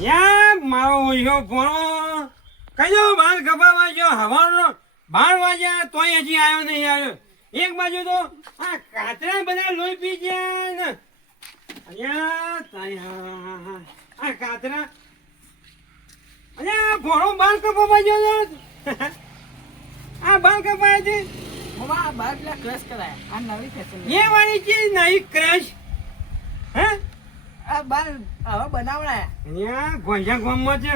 યા મારો ઓછો ફોન કયો બાર કપાવા ગયો હવાનો 12 વાગ્યા તોય હજી આવ્યો નહીં આવ્યો. એક બાજુ તો આ કાતરા બધા લોહી પી ગયા ને અહીંયા તાયા આ કાતરા અહીંયા ભોળો બાર કપાવા ગયો ને આ બાર કપાય છે આ બાર પેલા ક્રશ કરાયા આ નવી ફેશન એ વાળી ચીજ નહીં ક્રશ હે આ બાર હવે બનાવડાયા અહીંયા ગોંજા ગામમાં છે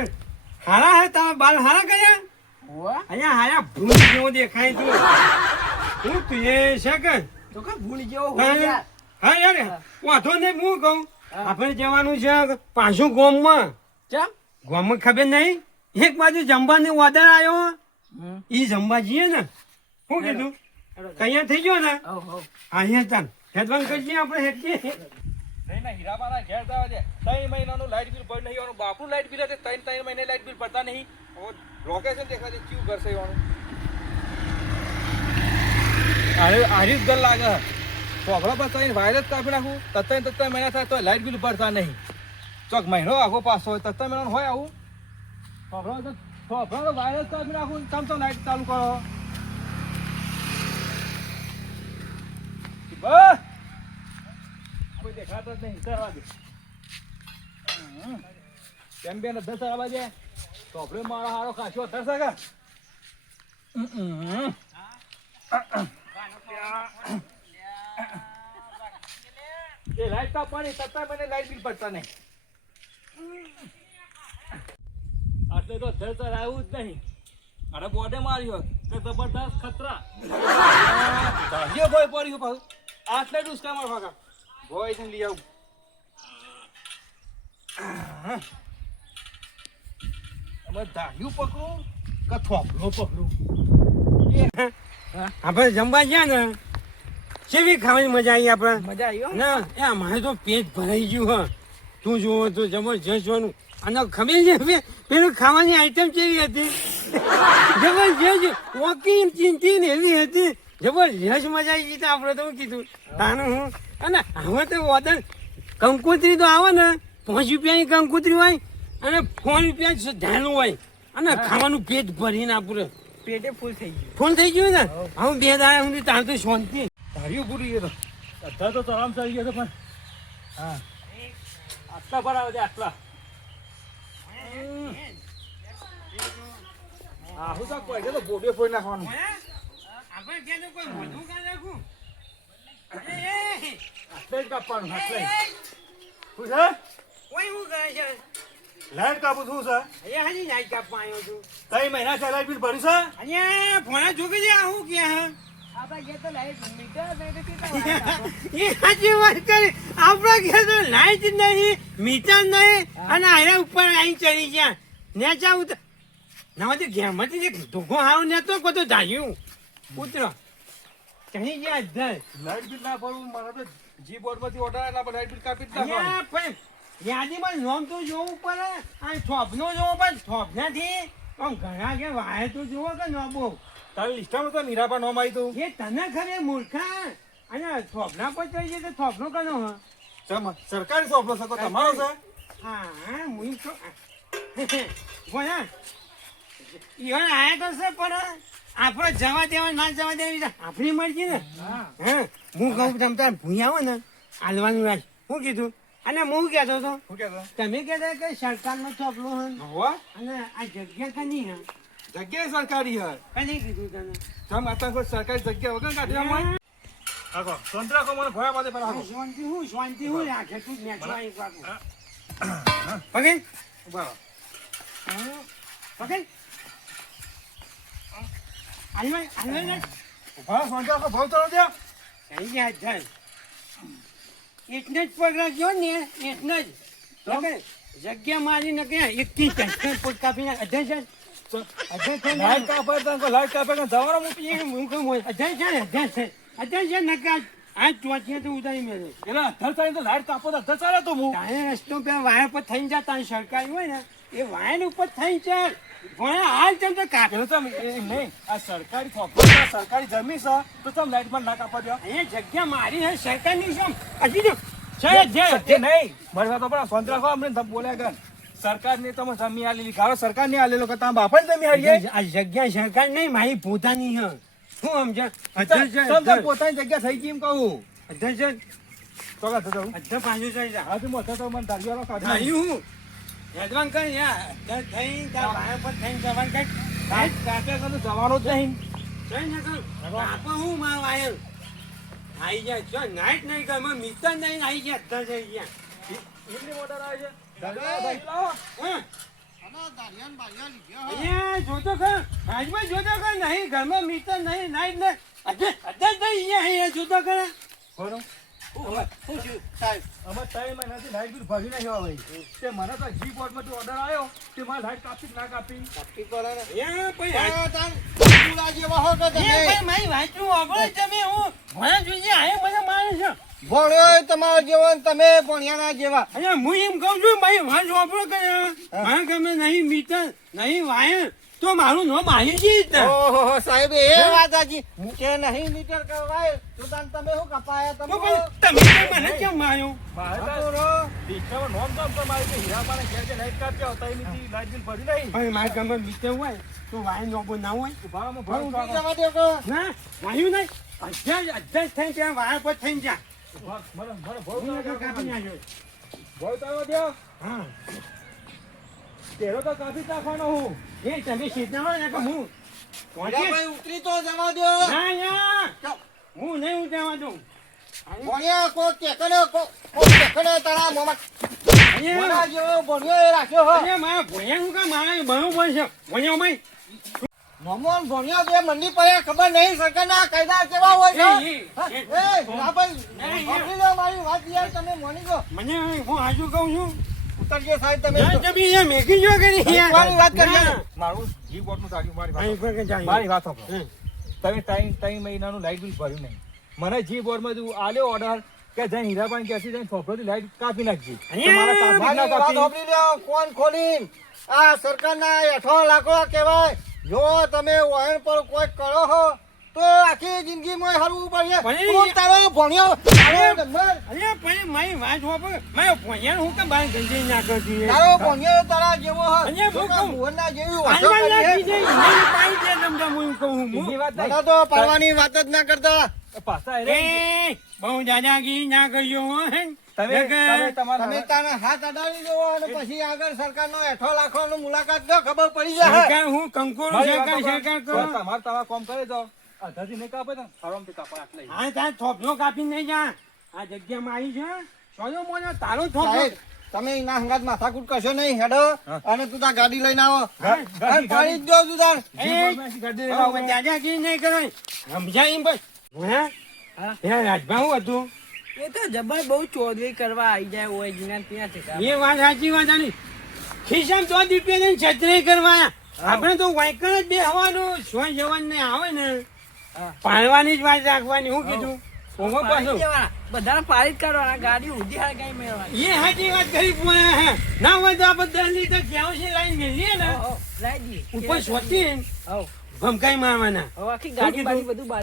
હારા હે તમે બાલ હારા કર્યા હોવા અહીંયા હારા ભૂલ જેવો દેખાય તું હું તું એ છે કે તો કે ભૂલ જેવો હોય યાર હા યાર વાંધો નહીં હું કહું આપણે જવાનું છે પાછું ગામમાં ચમ ગામમાં ખબર નહીં એક બાજુ જમવાની ઓર્ડર આવ્યો ઈ જમવા જઈએ ને શું કીધું તૈયાર થઈ ગયો ને અહીંયા ચાલ હેદવાન કરીએ આપણે હેડીએ નહીં ના હીરાબાના ઘેર જવા દે 3 મહિનાનું લાઇટ બિલ ભર નહીં આવવાનું બાપનું લાઇટ બિલ હશે 3 મહિને લાઇટ બિલ ભરતા નહીં લોકેશન દેખા દે ક્યુ ઘર છે આવવાનું અરે આરીસ ઘર લાગે ચોકડા પર તો વાયરસ કાપી નાખું તત્તા મહિના થાય તો લાઇટ બિલ ભરતા નહીં ચોક મહિનો આખો પાસ હોય તત્તા મહિનાનો હોય આવું ચોકડા વાયરસ કાપી નાખું તમ તો લાઇટ ચાલુ કરો બસ કોઈ દેખાતો જ નહીં કરવા દે કેમ બેન 10 આવવા દે તો આપણે મારો હારો ખાશો 10 કા એ લાઈટ કા પાણી તત્તા મને લાઈટ બિલ પડતા નહીં આટલે તો 10 આવ્યું જ નહીં અરે બોડે માર્યો કે જબરદસ્ત ખતરા ચાલ્યો કોઈ પડ્યો પાછું આટલે ડુસકા માર ફાકા ભોય છે લઈ આવું હવે ધાર્યું પકડું કે થોપલો પકડું આપણે જમવા ગયા ને કેવી ખાવાની મજા આવી આપણે મજા આવી હો ના એ અમારે તો પેટ ભરાઈ ગયું હ તું જોવો તો જબરજસ્ત જોવાનું અને ખબર છે પેલું ખાવાની આઈટમ કેવી હતી જબરજસ્ત વોકિંગ ચીંચીન એવી હતી જબરજસ્ત મજા આવી ગઈ આપણે તો કીધું તાનું હું અને હવે તો ઓર્ડર કંકોત્રી તો આવે ને 5 રૂપિયાની કંકોત્રી હોય અને 4 રૂપિયા ધાનું હોય અને ખાવાનું પેટ ભરીને આપણે પેટે ફૂલ થઈ ગયું ફૂલ થઈ ગયું ને હવે 2 દાડા સુધી તાર તો શાંતિ ધાર્યું પૂરી ગયો તો બધા તો આરામ ચાલી ગયો પણ હા આટલા પર આવે છે આટલા હા હું તો કોઈ તો બોબે ફોઈ નાખવાનું આપણે ક્યાં કોઈ મોઢું કાઢ નાખું આટલે જ કાપવાનું આટલે શું છે કોઈ હું કરે છે લાઈટ કાપું શું છે અહીંયા હજી નાઈ કાપવા આવ્યો છું 3 મહિના છે લાઈટ બિલ ભર્યું છે અહીંયા ફોના જોકે છે આવું કે હા આપણા ઘેર તો લાઈટ મીટર નહીં એ સાચી વાત કરી આપણા ઘેર તો લાઈટ નહીં મીટર નહીં અને આના ઉપર અહીં ચડી ગયા નેચા ઉતર નવાથી ઘેરમાંથી જે ધોકો હારું નેતો કોતો ધાર્યું ઉતરો ચડી ગયા અધર લાઈટ બિલ ના ભરવું મારે તો જી બોર્ડ માંથી ઓર્ડર આવેલા પણ લાઈટ બિલ કાપી જ નાખવાનું અહીંયા પણ યાદીમાં નોમ તો જોવું પડે આ થોપનો જોવો પણ થોપનાથી આમ ઘણા કે વાય તો જોવો કે ન બહુ તારી લિસ્ટમાં તો નીરાબા નોમ આવી તું એ તને ખરે મૂર્ખા અને થોપના પર ચડી જાય તો થોપનો કનો હ સરકારી સોપલો સકો તમારો છે હા હું તો બોલા ઈવન આયા તો છે પણ આપણે જવા દેવા ના જવા દેવી આપણી મરજી ને હા હું કહું તમ તાર ભૂઈ આવો ને હાલવાનું રાખ શું કીધું અને હું કહેતો હતો શું કહેતો તમે કહેતા કે સરકારનો ચોપલો હન હોવા અને આ જગ્યા કની હે જગ્યા સરકારી હે કની કીધું તને તમ આતા કોઈ સરકારી જગ્યા વગર કાઢી આમાં આગો સંતરા કો મને ભયા પાદે પર આગો શાંતિ હું રાખે તું મેચવા એક વાગું પકડ ઉભા પકડ હાલવા ને ઉભા સંતરા કો ભાવ ચડો દે કઈ ગયા જાય એટલે જ પગ રાખ્યો ને એટલે જ પકડ જગ્યા મારી ને કે 21 પોટ કાપી નાખ અધર લાઈટ કાપે તો લાઈટ કાપે કે જવાનો મૂકી હું કહું અધર છે નકા આ ચોથિયા તો ઉતારી મેળે એલા અધર થાય તો લાઈટ કાપો તો અધર ચાલે તો હું તારે રસ્તો પે વાયર પર થઈને જતા સરકારી હોય ને એ વાયર ઉપર થઈને ચાલ ભણા હાલ તેમ તો કાપે પેલો તો નહીં આ સરકારી સોપલો સરકારી જમીન છે તો તમે લાઈટ માં ના કાપવા દો અહીંયા જગ્યા મારી હે સરકારની શું હજી તો છે જે નહીં મારી વાત પણ સંતરા કો અમને બોલ્યા કર સરકારને તમે જમી આલેલી ગાળો સરકારને આલેલો કે તમે બાપાને જમી આલીએ આ જગ્યા સરકાર નહીં મારી પોતાની હ શું સમજ્યા તમે પોતાની જગ્યા થઈ ગઈ એમ કહું અધ્યક્ષ તો કાં તો અધ્યક્ષ પાછું થઈ જા હા તો મોટો તો મને ધારિયાનો કાઢી નહીં હું યજમાન કઈ યાર અધ્યક્ષ થઈ તાર ભાઈ પર થઈને જવાન કઈ કાંટે કનું જવાનું જ નહીં કઈ ના કરું બાપા હું માર વાયર આઈ ગયા છો નાઈટ નહીં કર મને મિત્ર નહીં આઈ ગયા અધ્યક્ષ આવી ગયા એટલી મોટર આવે છે ધારિયા હા અહીંયા જોતો ખર આજમાં જોતો ખર નહીં ઘરમાં મિત્ર નહીં નાઈટ ને અધ્યક્ષ નહીં અહીંયા જોતો ખર બોલો શું થયું સાહેબ અમે 3 મહિનાથી લાઈટ બિલ ભરી નહીં હોય તે મને તો જી બોર્ડમાંથી ઓર્ડર આવ્યો કે મારે લાઈટ કાપી ના કાપી નક્કી કરો ને અહીંયા ભાઈ પૂરા જેવા હો કે તમે ભાઈ મારી વાંચું અબળ તમે હું ભણા જોઈએ આયે મને મારે છે ભણ્યો તમારા જેવા ને તમે ભણ્યાના જેવા અરે હું એમ કહું છું ભાઈ વાત વાપરો કે મારે ગમે નહીં મીટર નહીં વાયર તો મારું નામ આવી છે ઓહો સાહેબ એ વાત સાચી કે નહીં મીટર કરવાય તો તમે શું કપાયા તમે મને કેમ માર્યો મારે તો ડિસ્ટર્બ નોમ તો પર મારી કે હીરાપાને ઘેર જે લાઈટ કાપ્યા હતા એની લાઈટ બિલ ભરી નહીં ભાઈ મારે ગમે મીટર હોય તો વાયર નોબો ના હોય ઉભામાં ભણું ભરું જવા દો કે ના વાયુ નહીં અધ્યક્ષ થઈને ત્યાં વાયર પર થઈને જા મને હું નકર કાપી નાખ્યો ભવ તારો દ્યો હા તેરો તો કાપી જ નાખવાનો હું એ તમે સીધા હોય ને કે હું અલ્યા ભાઈ ઉતરી તો જવા દો ના ના હું નહીં ઉઠાવા દઉં ભણ્યા કોક ટેકને તારા મોમાં ભણા જેવો ભણ્યો એ રાખ્યો હો અરે મારા ભણ્યા હું કામ મારે બરોબર છે ભણ્યો ભાઈ મોમોન ભણ્યો બે મંડી પડ્યા ખબર નહીં સરકારના કાયદા કેવા હોય છે ના ભાઈ સાંભળી લો મારી વાત યાર તમે મોની ગયો મને હું આજુ કહું છું ઉતરજો સાહેબ તમે ના, તમે અહીંયા મેકી જો કરી મારી વાત કરીએ. ના. મારું જી બોર્ડનું તાર્યું મારી અહીં વાત પર કે જાય. મારી વાત સાંભળો. હમ. તમે ત્રણ મહિનાનું લાઈટ બિલ ભર્યું નહીં મને જી બોર્ડમાં આલ્યો ઓર્ડર કે જઈને હીરાબાઈ કેસી જઈને થોભરોથી લાઈટ કાપી નાખજી તો અહીંયા મારા કાપી મારી ના વાત કાપી સાંભળી લ્યો કોણ ખોલી આ સરકારના હેઠો લાકડા કહેવાય જો તમે વાયર પર કોઈ કરો હો તો આખી જિંદગીમાં હરવું પડે પણ તું તારો ભણ્યો તારો નંબર અરે પણ મારી વાત વાપર મારો ભણ્યા હું કેમ બહાર ગંજી ના કરતી એ? તારો ભણ્યો તારા જેવો હો અહીંયા હું કહું. મોહનના જેવી વાતો હાલમાં કરી નાખી હે. દે, નહીં પાડી દે તમ તાર હું કહું હું. બીજી વાત નહીં. મને તો પાડવાની વાત જ ના કરતા પાછા એ, બહુ દાદાગીરી ના કરજો હો, હે? તમે નકર- તમારા તમે તારા હાથ અડાડી દેવો અને પછી આગળ સરકારનો હેઠો લાખોનો મુલાકાત લો ખબર પડી જાય સરકાર હું કંકોરો મારી વાત સરકાર સાંભળો. કરો તમારે તમારા કામ કરે જાઓ અધાથી નહીં કાપે તો આરામથી કાપા આટલે હા તાર થોપલો કાપી નહીં જા આ જગ્યામાં આવી છે સોનો મોનો તારો થોપલો સાહેબ તમે એના હંગાત માથાકૂટ કરશો નહીં હેડો અને તું તાર ગાડી લઈને આવો અને પાડી જ દો તું તાર એ, દાદાગીરી નહીં કરો સમજાય એમ બસ હા ત્યાં રાજભા શું હતું એ તો જબર બહુ ચોદવી કરવા આવી જાય હોય જીના ત્યાં એ વાત સાચી વાત આની ખિસ્સામાં તો દીપે ને છત્રી કરવા આપણે તો વાયકણ જ બે હવાનું સોય જવાન ને આવે ને પાડવાની જ વાત રાખવાની હું કીધું ઓહો પાછું બધા પાડી જ કરવાના ગાડી ઉધી હાર કઈ મેળવાની એ સાચી વાત કરી પણ ના હોય તો આપણે 10 લીટર કેરોસીન લાઈન મેળવીએ ને લાઈ દઈએ ઉપર સોતી હવ ભમકાઈ મારવાના હવે આખી શું કીધું? ગાડી બધું